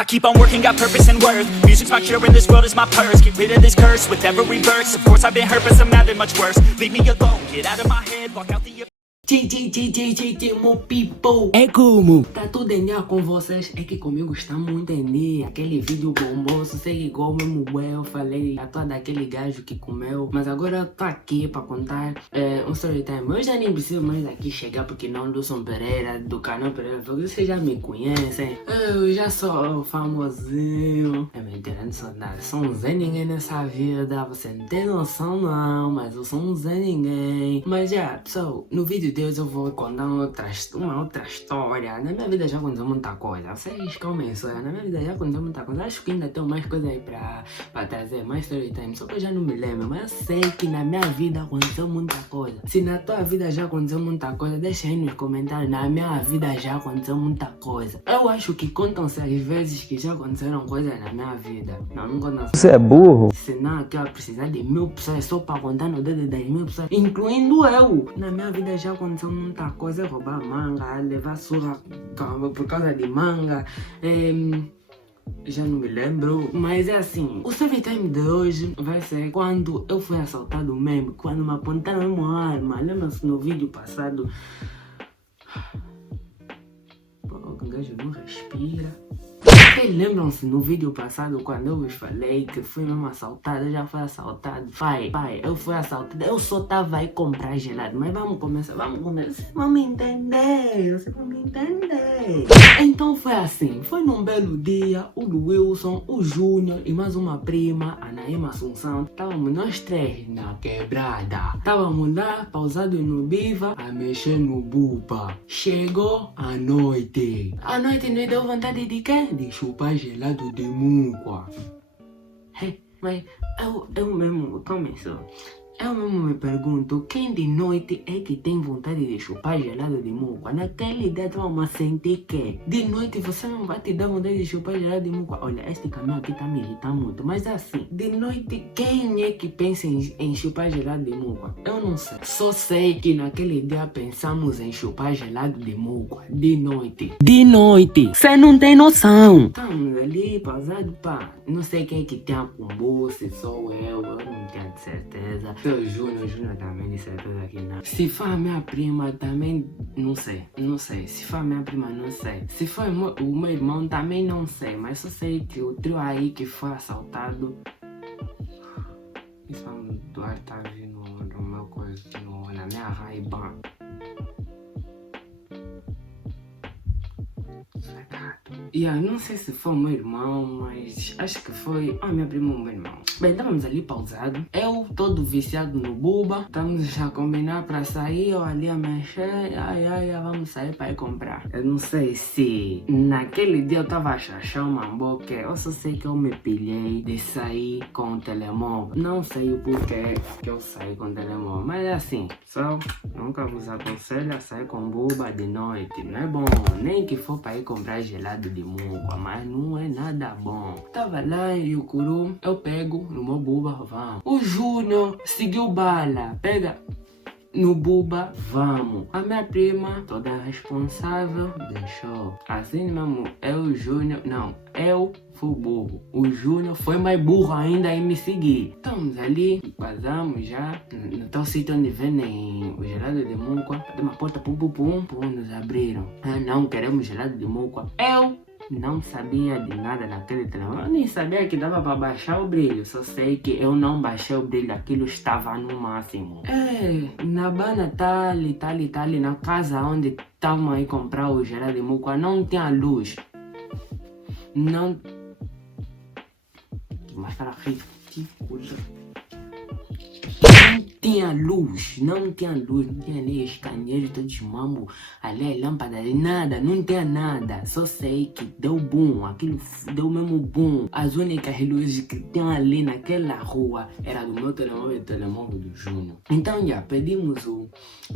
I keep on working, got purpose and worth. Music's my cure and this world is my purse. Get rid of this curse with every verse. Of course I've been hurt but some have it much worse. Leave me alone, get out of my head, walk out the... Meu people, é como? Tá tudo em dia com vocês? É que comigo está muito em dia. Aquele vídeo bombou, sossego igual mesmo bué. Eu falei a toda daquele gajo que comeu. Mas agora eu tô aqui pra contar um story time. Eu já nem preciso mais aqui chegar porque não do Som Pereira, do canal Pereira, porque vocês já me conhecem. Eu já sou famosinho. É mentira, não sou nada. Sou um Zé Ninguém nessa vida. Você não tem noção não, mas eu sou um Zé Ninguém. Mas já, pessoal, no vídeo de hoje eu vou contar uma outra história. Na minha vida já aconteceu muita coisa. Vocês começam, na minha vida já aconteceu muita coisa. Acho que ainda tenho mais coisa aí pra trazer, mais story time. Só que eu já não me lembro, mas eu sei que na minha vida aconteceu muita coisa. Se na tua vida já aconteceu muita coisa, deixa aí nos comentários. Na minha vida já aconteceu muita coisa. Eu acho que contam-se as vezes que já aconteceram coisas na minha vida. Não contam-se. Você é burro? Senão que eu ia precisar de 1000 pessoas só pra contar no dedo das 1000 pessoas, incluindo eu. Na minha vida já aconteceu muita coisa, roubar manga, levar surra por causa de manga, já não me lembro, mas é assim, o story time de hoje vai ser quando eu fui assaltado mesmo, quando me apontaram uma arma. Lembra-se no vídeo passado? Pô, o gajo não respira. Vocês lembram-se no vídeo passado quando eu vos falei que fui mesmo assaltado? Eu já fui assaltado. Pai, eu fui assaltado. Eu só tava aí comprar gelado. Mas vamos começar. Vocês vão me entender. Vocês vão me entender. Então foi assim. Foi num belo dia. O Wilson, o Júnior e mais uma prima, a Naima Assunção. Estávamos nós três na quebrada. Estávamos lá, pausados no Biva, a mexer no Buba. Chegou a noite. A noite nos deu vontade de quê? De chupar gelado de muco. Mas eu mesmo, começou. Eu mesmo me pergunto, quem de noite é que tem vontade de chupar gelado de muco? Naquele dia estava a sentir que de noite você não vai te dar vontade de chupar gelado de muco. Olha, este caminho aqui tá me irritando muito, mas assim, de noite quem é que pensa em chupar gelado de muco? Eu não sei. Só sei que naquele dia pensamos em chupar gelado de muco. De noite. De noite! Você não tem noção! Estamos ali, pausado, pá. Não sei quem é que tem a combo, se sou eu não tenho certeza. O Júnior também de certeza que não. Se for a minha prima também, não sei. Se for a minha prima, não sei. Se for o meu irmão também não sei. Mas só sei que o trio aí que foi assaltado. Isso é um Duarte tá vindo no meu coisa, na minha raiva. Não sei se foi o meu irmão, mas acho que foi a minha prima ou o meu irmão. Bem, estávamos ali pausados. Eu todo viciado no Buba. Estamos já a combinar para sair. Eu ali a mexer. Vamos sair para ir comprar. Eu não sei se naquele dia eu estava a chachar uma boca. Eu só sei que eu me pilhei de sair com o telemóvel. Não sei o porquê que eu saí com o telemóvel. Mas é assim, só nunca vos aconselho a sair com Buba de noite. Não é bom. Nem que for para ir comprar gelado de muco, mas não é nada bom. Tava lá em Yucuru, eu pego no meu Buba, vamos. O Júnior seguiu bala, pega no Buba, vamos. A minha prima, toda responsável, deixou. Assim mesmo, eu fui burro. O Júnior foi mais burro ainda em me seguir. Estamos ali, vazamos já. No tal sítio onde vendem o gelado de muco. Bateu uma porta, pum, nos abriram. Não queremos gelado de muco. Eu não sabia de nada naquele telefone. Eu nem sabia que dava para baixar o brilho. Só sei que eu não baixei o brilho. Aquilo estava no máximo. Na bana tá ali, na casa onde estavam aí comprar o gelado de muco. Não tinha luz. Não... Mas cara ridícula. Não tinha nem escaneiro, todos mambo, ali a lâmpada, nada, não tinha nada. Só sei que deu boom, aquilo deu mesmo boom. As únicas luzes que tinham ali naquela rua era do meu telemóvel e do telemóvel do Júnior. Então já pedimos o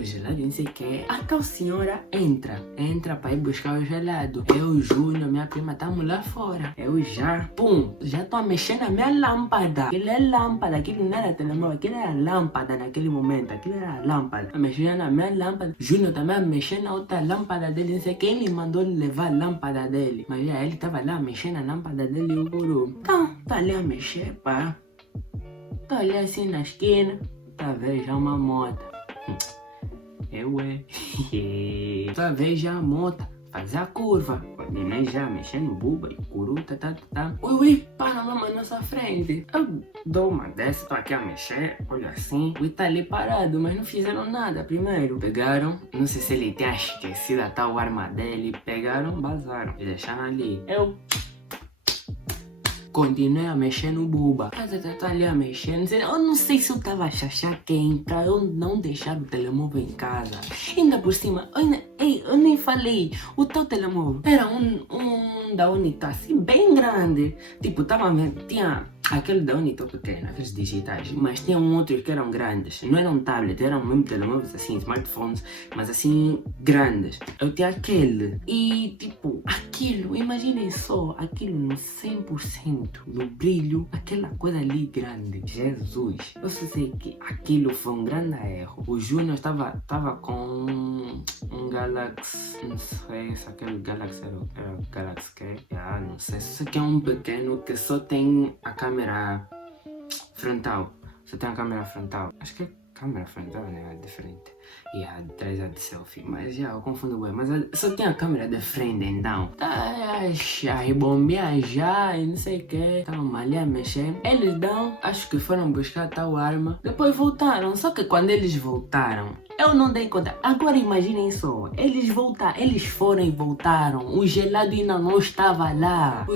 gelado, não sei o que. A tal senhora entra para ir buscar o gelado. Eu, o Júnior, minha prima, estamos lá fora. Eu já estou a mexer na minha lâmpada. Aquilo é lâmpada, aquilo não era telemóvel, aquilo era lâmpada. naquele momento. Aquilo era a lâmpada. Mexia na minha lâmpada. Júnior também mexendo na outra lâmpada dele. Não sei quem lhe mandou levar a lâmpada dele. Mas já ele tava lá mexendo na lâmpada dele e o guru. Então, tá ali a mexer, pá. Tá ali assim na esquina. Tá vendo já uma moto. Tá vendo já a moto. Fazer a curva. O neném já mexendo buba e curuta, tá. Ui, para lá na nossa frente. Eu dou uma dessa, tô aqui a mexer, olha assim. Ui, tá ali parado, mas não fizeram nada primeiro. Pegaram, não sei se ele tinha esquecido a tal arma dele. Pegaram, vazaram e deixaram ali. Eu continuei a mexer no buba. Tá ali a mexer. Eu não sei se eu tava a chachar quem pra eu não deixar o telemóvel em casa. Ainda por cima, eu nem falei. O teu telemóvel era um da Unito assim, bem grande. Tipo, tinha aquele da Unito pequeno, aqueles digitais. Mas tinha outros que eram grandes. Não eram tablet, eram mesmo telemóveis assim, smartphones. Mas assim, grandes. Eu tinha aquele. E tipo, aquilo, imaginem só, aquilo no 100%. No brilho, aquela coisa ali grande. Jesus, eu só sei que aquilo foi um grande erro. O Júnior estava com um Galaxy, não sei se aquele Galaxy era o Galaxy que não sei, só que é um pequeno que só tem a câmera frontal. Só tem a câmera frontal. Acho que é câmera frontal, né? É diferente. E a de trás é de selfie, mas já eu confundo bem. Mas só tem a câmera de frente então. Tá a rebombear já e não sei o que. Estavam ali a mexer. Eles acho que foram buscar tal arma. Depois voltaram. Só que quando eles voltaram, eu não dei conta. Agora imaginem só. Eles foram e voltaram. O gelado ainda não estava lá.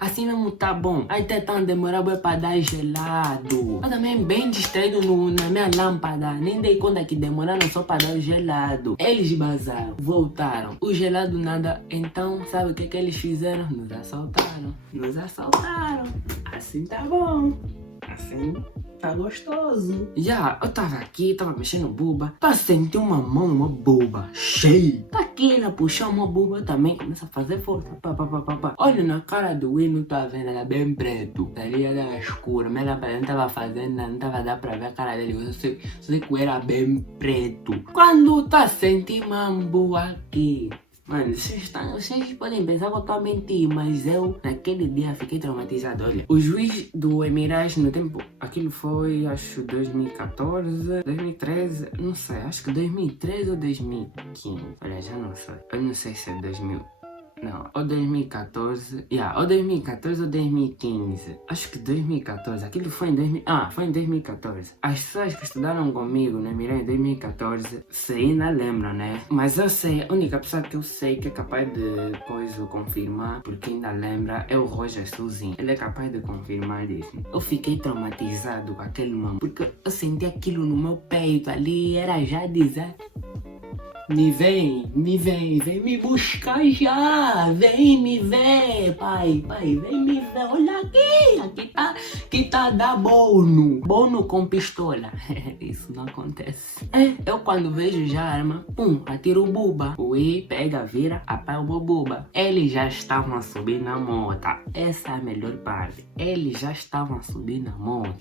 Assim mesmo tá bom. Aí tentando demorar pra dar gelado. Eu também bem distraído na minha lâmpada. Nem dei conta que demoraram só para dar o gelado. Eles vazaram, voltaram. O gelado nada. Então, sabe o que eles fizeram? Nos assaltaram. Assim tá bom. Assim tá gostoso. Já, eu tava aqui, tava mexendo buba. Pra sentir uma mão, uma buba cheia. Tá aqui, ela puxou uma buba também. Começa a fazer força. Pá. Olha na cara do Will, não tá vendo, ela bem preto. Ali ela era escura, mas ela não tava fazendo, não tava dando pra ver a cara dele. Eu sei que era bem preto. Quando tá sentindo uma buba aqui. Mano, vocês podem pensar que eu tô a mentir, mas eu, naquele dia, fiquei traumatizado. Olha, o juiz do Emirates no tempo, aquilo foi, acho, 2014, 2013, não sei, acho que 2013 ou 2015. Olha, já não sei. Eu não sei se é 2000. Não, ou 2014, ou 2014 ou 2015. Acho que 2014, aquilo foi em foi em 2014. As pessoas que estudaram comigo no Emirão em 2014, se ainda lembram, né? Mas eu sei, a única pessoa que eu sei que é capaz de confirmar, porque ainda lembra, é o Roger Suzin. Ele é capaz de confirmar isso. Eu fiquei traumatizado com aquele mano, porque eu senti aquilo no meu peito ali, era já dizer... Vem me buscar já, vem me ver, pai, vem me ver, olha aqui tá da bono com pistola, isso não acontece. Eu quando vejo já a arma, atiro o buba, pega, vira, apaga o buba. Eles já estavam a subir na moto, essa é a melhor parte, eles já estavam a subir na moto,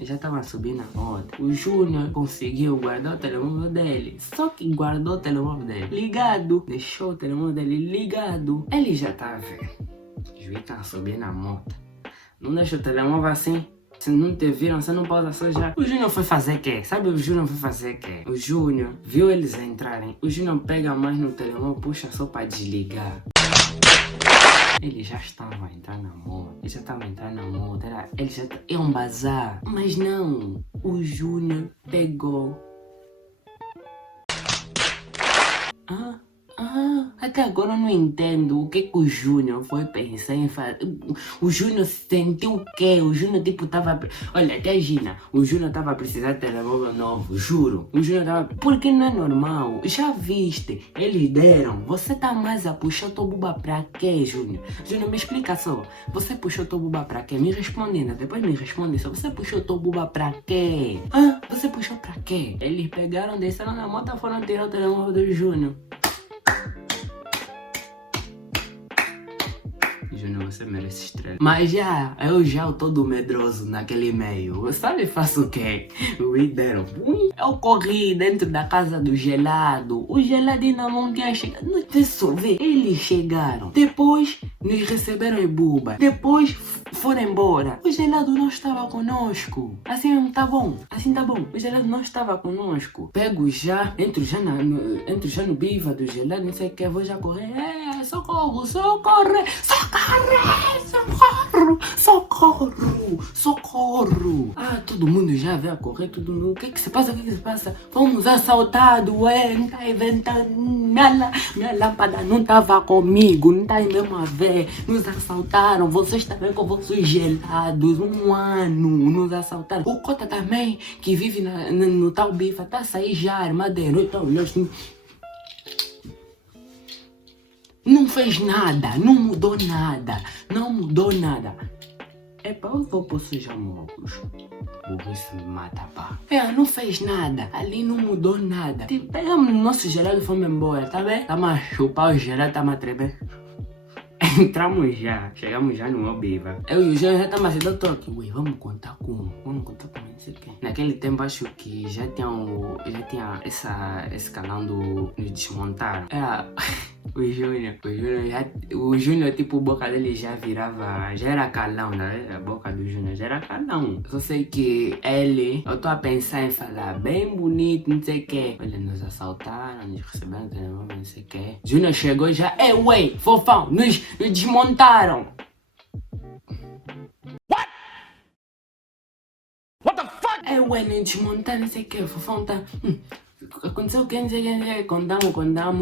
o Júnior conseguiu guardar o telemóvel dele, só que guardou o telemóvel dele ligado, deixou o telemóvel dele ligado. Ele já tá vendo. Os juízes estão subindo na moto. Não deixa o telemóvel assim. Se não te viram, você não pode só já. O Júnior foi fazer o quê? Sabe o Júnior foi fazer o quê? O Júnior viu eles entrarem. O Júnior pega mais no telemóvel, puxa só pra desligar. Ele já estava a entrar na moto. Ele já iam bazar. Mas não. O Júnior pegou. Até agora eu não entendo o que o Júnior foi pensar em fazer. O Júnior sentiu o quê? O Júnior tipo tava... Olha, imagina, o Júnior tava precisando de telemóvel novo, juro. O Júnior tava... Porque não é normal. Já viste? Eles deram. Você tá mais a puxar o teu buba pra quê, Júnior? Júnior, me explica só. Você puxou o teu buba pra quê? Me responde ainda. Depois me responde só. Você puxou o teu buba pra quê? Você puxou pra quê? Eles pegaram, desceram na moto e foram tirar o telemóvel do Júnior. menino, você merece estrela. Mas eu já todo medroso naquele meio. Sabe, faço o quê? Me deram. Eu corri dentro da casa do gelado. O gelado ainda não tinha chegado. Não pensou ver. Eles chegaram. Depois nos receberam em buba. Depois foram embora. O gelado não estava conosco. Assim não tá bom. Assim tá bom. O gelado não estava conosco. Pego já, entro já no biva do gelado, não sei o que, vou já correr. Socorro, socorro, socorro, socorro, socorro. Todo mundo já veio a correr, tudo mundo. O que que se passa? O que que se passa? Fomos assaltados, não tá inventando. Minha lâmpada não tava comigo, não tá aí mesmo a ver. Nos assaltaram, vocês também com vossos gelados. 1 ano nos assaltaram. O Cota também, que vive no tal bifa, tá a sair já armadeiro. Então, não fez nada, não mudou nada, não mudou nada. Eu vou pôr sujar meu óculos. Isso me mata, pá. Não fez nada, ali não mudou nada. Pegamos no nosso gelado e fomos embora, tá bem? Tamo a chupar o gelado, tamo a tremer. Entramos já, chegamos já no meu biva. Eu e o Jean já estamos assim, doutor, ui, vamos contar com não sei o quê. Naquele tempo acho que já tinha esse canal do Desmontar. O Júnior, tipo, a boca dele já virava, já era calão, né? A boca do Júnior já era calão. Só sei que ele, eu tô a pensar em falar bem bonito, não sei o quê. Olha, nos assaltaram, nos receberam, não sei o quê. Júnior chegou já, ué, fofão, nos desmontaram. What the fuck? Ué, nos desmontaram, não sei o quê, fofão tá... Aconteceu o que, não sei o que, contamos,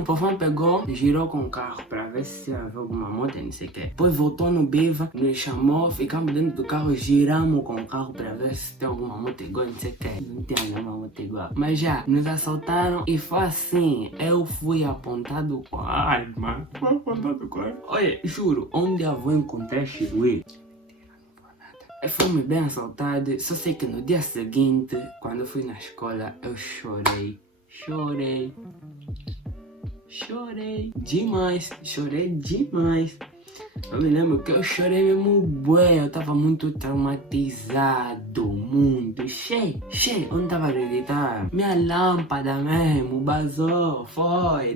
o fofão pegou, girou com o carro pra ver se havia alguma moto, não sei o que. Depois voltou no biva, nos chamou, ficamos dentro do carro, giramos com o carro pra ver se tem alguma moto igual, não sei o que. Não tem nenhuma moto igual. Mas já, nos assaltaram e foi assim, eu fui apontado com a arma. Olha, juro, onde eu vou encontrar Chiruí? Fomos bem assaltados, só sei que no dia seguinte, quando eu fui na escola, eu chorei demais. Eu me lembro que eu chorei mesmo bué, eu tava muito traumatizado, muito cheio, eu não tava acreditando. Minha lâmpada mesmo, vazou,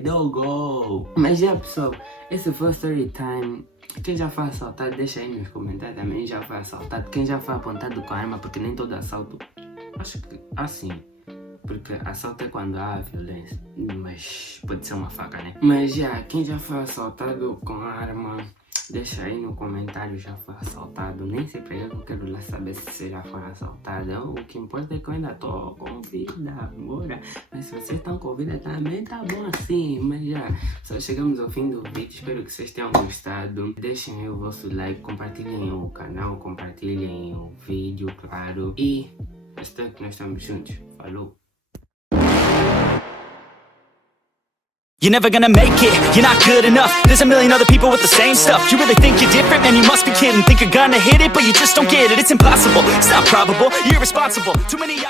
deu gol. Mas já pessoal, esse foi o story time. Quem já foi assaltado, deixa aí nos comentários também. Já foi assaltado, quem já foi apontado com arma, porque nem todo assalto, acho que assim, porque assalto é quando há violência, mas pode ser uma faca, né? Mas já, quem já foi assaltado com arma, deixa aí no comentário, já foi assaltado. Nem sei pra eu quero lá saber se você já foi assaltado. O que importa é que eu ainda tô com vida agora. Mas se vocês estão com vida também tá bom assim. Mas já, só chegamos ao fim do vídeo. Espero que vocês tenham gostado. Deixem aí o vosso like, compartilhem o canal, compartilhem o vídeo, claro. E espero que nós estamos juntos. Falou! You're never gonna make it, you're not good enough. There's a million other people with the same stuff. You really think you're different? Man, you must be kidding. Think you're gonna hit it, but you just don't get it. It's impossible, it's not probable, you're irresponsible. Too many